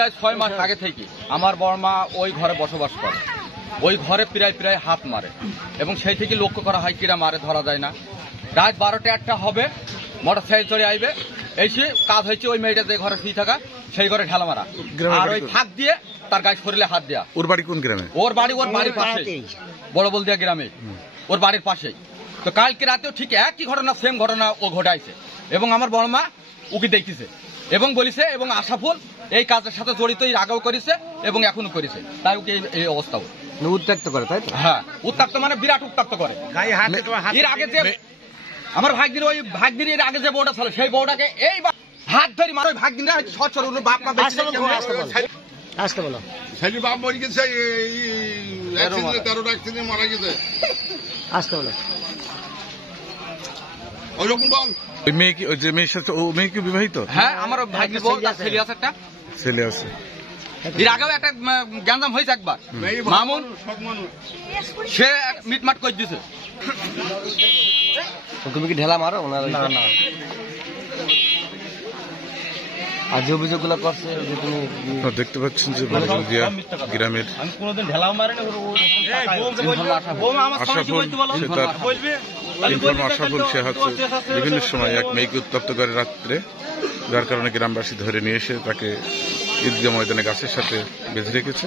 প্রায় 6 মাস আগে থেকে আমার বড়মা ওই ঘরে বসবাস করে। ওই ঘরে প্রায় হাত মারে এবং সেই থেকে লক্ষ্য করা হয় কিরা মারে ধরা যায় না। রাত 12টা 1টা হবে, মোটর সাইকেল চড়ে আইবে, এসে কাজ হয়েছে ওই মেয়েটা যে ঘরে শুয়ে থাকা সেই ঘরে ঢেলা মারা, আর ওই ফাঁক দিয়ে তার গায়ে শরীরে হাত দেয়া। ওর বাড়ি কোন গ্রামে? ওর বাড়ির পাশে, বড় বলদিয়া গ্রামে, ওর বাড়ির পাশেই। তো কালকে রাতেও ঠিক একই ঘটনা, সেম ঘটনা ও ঘটাইছে এবং আমার বড়মা ওকে দেখতেছে এবং বলিছে এবং আশাফুল এই কাজের সাথে জড়িত, এর আগেও করেছে এবং এখনো করেছে, তাই ওকে এই অবস্থা উত্ত্যক্ত করে, তাই তো? হ্যাঁ, উত্ত্যক্ত মানে বিরাট উত্ত্যক্ত করে। এর আগে যে আমার ভাগ্যির ওই ভাগ্যির এর আগে যে বউটা ছিল সেই বউটাকে এই হাত ধরে মারো, ভাগ্যিরা সচ্ছর বাপ মা আসতে বলো। সেই বাপ মরে গেছে, 13টা অ্যাক্সিডেন্ট মারা গেছে। আসতে বলো। ওইরকম বল। ওই মেয়ে কি, ওই যে মেয়ের সাথে, ও মেয়ে কি বিবাহিত? হ্যাঁ, আমার ভাগ্যির বউ, তার ছেলে আছে একটা। ছেলে আছে। এর আগেও একটা গ্যাঞ্জাম হয়েছে একবার, মামুন সে মিটমাট করে দিছে। তুমি কি ঢেলা মারো? না, আর যে অভিযোগগুলো করছে যে তুমি দেখতে পাচ্ছেন যে বড়বলদিয়া গ্রামের আশাফুল, সে হচ্ছে বিভিন্ন সময় এক মেয়েকে উত্তপ্ত করে রাত্রে, যার কারণে গ্রামবাসী ধরে নিয়ে এসে তাকে ঈদগাহ ময়দানে গাছের সাথে বেঁধে রেখেছে।